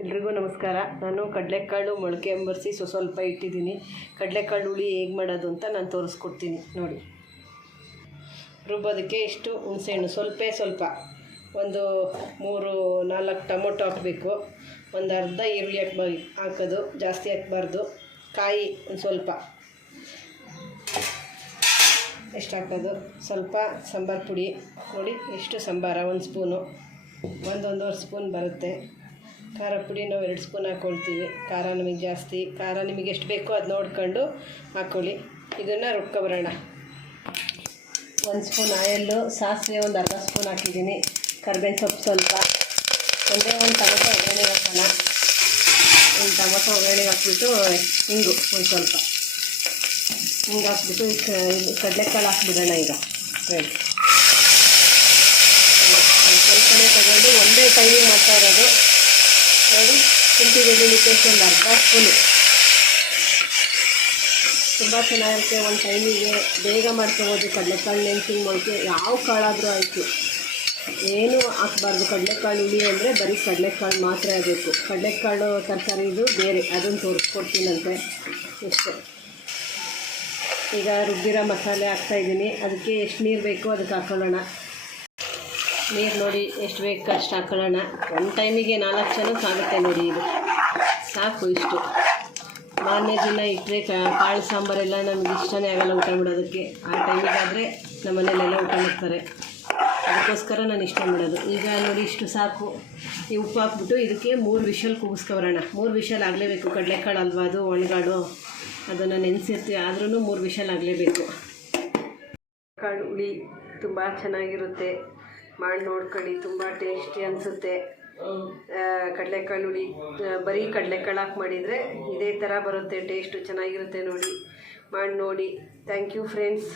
ಎಲ್ರಿಗೂ ನಮಸ್ಕಾರ. ನಾನು ಕಡಲೆಕಾಳು ಮೊಳಕೆ ಅಂಬರಿಸಿ ಸೊ ಸ್ವಲ್ಪ ಇಟ್ಟಿದ್ದೀನಿ. ಕಡಲೆಕಾಳು ಹುಳಿ ಹೇಗೆ ಮಾಡೋದು ಅಂತ ನಾನು ತೋರಿಸ್ಕೊಡ್ತೀನಿ. ನೋಡಿ. ರುಬ್ಬೋದಕ್ಕೆ ಇಷ್ಟು ಹುಣಸೆಹಣ್ಣು. ಸ್ವಲ್ಪ ಸ್ವಲ್ಪ. ಒಂದು ಮೂರು ನಾಲ್ಕು ಟೊಮೊಟೊ ಹಾಕಬೇಕು. ಒಂದು ಅರ್ಧ ಈರುಳ್ಳಿ ಹಾಕ್ಬ ಹಾಕೋದು. ಜಾಸ್ತಿ ಹಾಕ್ಬಾರ್ದು. ಕಾಯಿ ಒಂದು ಸ್ವಲ್ಪ. ಎಷ್ಟು ಹಾಕೋದು? ಸ್ವಲ್ಪ ಸಾಂಬಾರು ಪುಡಿ. ನೋಡಿ ಎಷ್ಟು ಸಾಂಬಾರ. ಒಂದು ಸ್ಪೂನು. ಒಂದೊಂದೂವರೆ ಸ್ಪೂನ್ ಬರುತ್ತೆ. ಖಾರ ಪುಡಿ ನಾವು ಎರಡು ಸ್ಪೂನ್ ಹಾಕ್ಕೊಳ್ತೀವಿ ಖಾರ ನಮಗೆ ಜಾಸ್ತಿ. ಖಾರ ನಿಮಗೆ ಎಷ್ಟು ಬೇಕೋ ಅದು ನೋಡ್ಕೊಂಡು ಹಾಕ್ಕೊಳ್ಳಿ ಇದನ್ನು ರುಬ್ಕೊಬರೋಣ ಒಂದು ಸ್ಪೂನ್ ಆಯಲ್ಲು, ಸಾಸಿವೆ ಒಂದು ಅರ್ಧ ಸ್ಪೂನ್ ಹಾಕಿದ್ದೀನಿ. ಕರ್ಬೇವಿನ ಸೊಪ್ಪು ಸ್ವಲ್ಪ. ಒಂದೇ ಒಂದು ಟೊಮೊಟೊ ಒಗ್ಗರಣೆಗೆ ಹಾಕೋಣ. ಒಂದು ಟೊಮೊಟೊ ಒಗ್ಗರಣೆಗೆ ಹಾಕ್ಬಿಟ್ಟು ಹಿಂಗು ಒಂದು ಸ್ವಲ್ಪ. ಹಿಂಗೆ ಹಾಕ್ಬಿಟ್ಟು ಕಡಲೆಕಾಳು ಹಾಕ್ಬಿಡೋಣ ಈಗ. ಹೇಳಿ ಸ್ವಲ್ಪನೇ ತಗೊಂಡು ಒಂದೇ ಟೈಮಿಂಗ್ ಮಾಡ್ತಾ ಇರೋದು. ನೋಡಿ. ಶುಂಠಿ ಬೆಳ್ಳುಳ್ಳಿ ಪೇಸ್ಟ್ ಒಂದು ಅರ್ಧ ಸ್ಪೂನು ತುಂಬ ಚೆನ್ನಾಗಿರುತ್ತೆ ಒಂದು ಟೈಮಿಗೆ ಬೇಗ ಮಾಡ್ಕೊಬೋದು ಕಡಲೆಕಾಳು ನೆನ್ಸಿನ ಮೊಳಕೆ. ಯಾವ ಕಾಳಾದರೂ ಆಯಿತು. ಏನೂ ಹಾಕ್ಬಾರ್ದು. ಕಡಲೆಕಾಳು ಇಳಿ ಅಂದರೆ ಬರೀ ಕಡಲೆಕಾಳು ಮಾತ್ರ ಆಗಬೇಕು ಕಡಲೆಕಾಳು ತರಕಾರಿ ಇದು ಬೇರೆ. ಅದನ್ನು ತೋರಿಸ್ಕೊಡ್ತೀನಂತೆ. ಇಷ್ಟೇ. ಈಗ ರುಬ್ಬಿರೋ ಮಸಾಲೆ ಹಾಕ್ತಾಯಿದ್ದೀನಿ ಅದಕ್ಕೆ ಎಷ್ಟು ನೀರು ಬೇಕೋ ಅದಕ್ಕೆ ಹಾಕ್ಕೊಳ್ಳೋಣ ನೀರು ನೋಡಿ, ಎಷ್ಟು ಬೇಕು ಅಷ್ಟು ಹಾಕೊಳ್ಳೋಣ. ಒಂದು ಟೈಮಿಗೆ ನಾಲ್ಕು ಜನ ಆಗುತ್ತೆ ನೋಡಿ ಇದು. ಸಾಕು ಇಷ್ಟು. ಮಾರನೇ ದಿನ ಇಟ್ಟರೆ ಕಾಳು ಸಾಂಬಾರೆಲ್ಲ ನಮ್ಗೆ ಇಷ್ಟನೇ ಆಗಲ್ಲ ಊಟ ಮಾಡೋದಕ್ಕೆ. ಆ ಟೈಮಿಗಾದರೆ ನಮ್ಮ ಮನೇಲೆಲ್ಲ ಊಟ ಮಾಡ್ತಾರೆ. ಅದಕ್ಕೋಸ್ಕರ ನಾನು ಇಷ್ಟ ಮಾಡೋದು. ಈಗ ನೋಡಿ ಇಷ್ಟು ಸಾಕು. ಈ ಉಪ್ಪು ಹಾಕ್ಬಿಟ್ಟು ಇದಕ್ಕೆ ಮೂರು ವಿಷಲ್ ಕೂಗಿಸ್ಕೊಬರೋಣ ಮೂರು ವಿಷಲ್ ಆಗಲೇಬೇಕು. ಕಡಲೆಕಾಳು ಅಲ್ವಾ, ಅದು ಒಣಗಾಡು, ಅದನ್ನು ನೆನೆಸಿರ್ತೀವಿ. ಆದ್ರೂ ಮೂರು ವಿಷಲ್ ಆಗಲೇಬೇಕು. ಕಾಳು ಹುಳಿ ತುಂಬ ಚೆನ್ನಾಗಿರುತ್ತೆ. ಮಾಡಿ ನೋಡ್ಕೊಳ್ಳಿ ತುಂಬ ಟೇಸ್ಟಿ ಅನಿಸುತ್ತೆ. ಕಡಲೆಕಾಳು ಹುಳಿ ಬರೀ ಕಡಲೆಕಾಳು ಹಾಕಿ ಮಾಡಿದರೆ ಇದೇ ಥರ ಬರುತ್ತೆ, ಟೇಸ್ಟು ಚೆನ್ನಾಗಿರುತ್ತೆ ನೋಡಿ. ಮಾಡಿ ನೋಡಿ. Thank you friends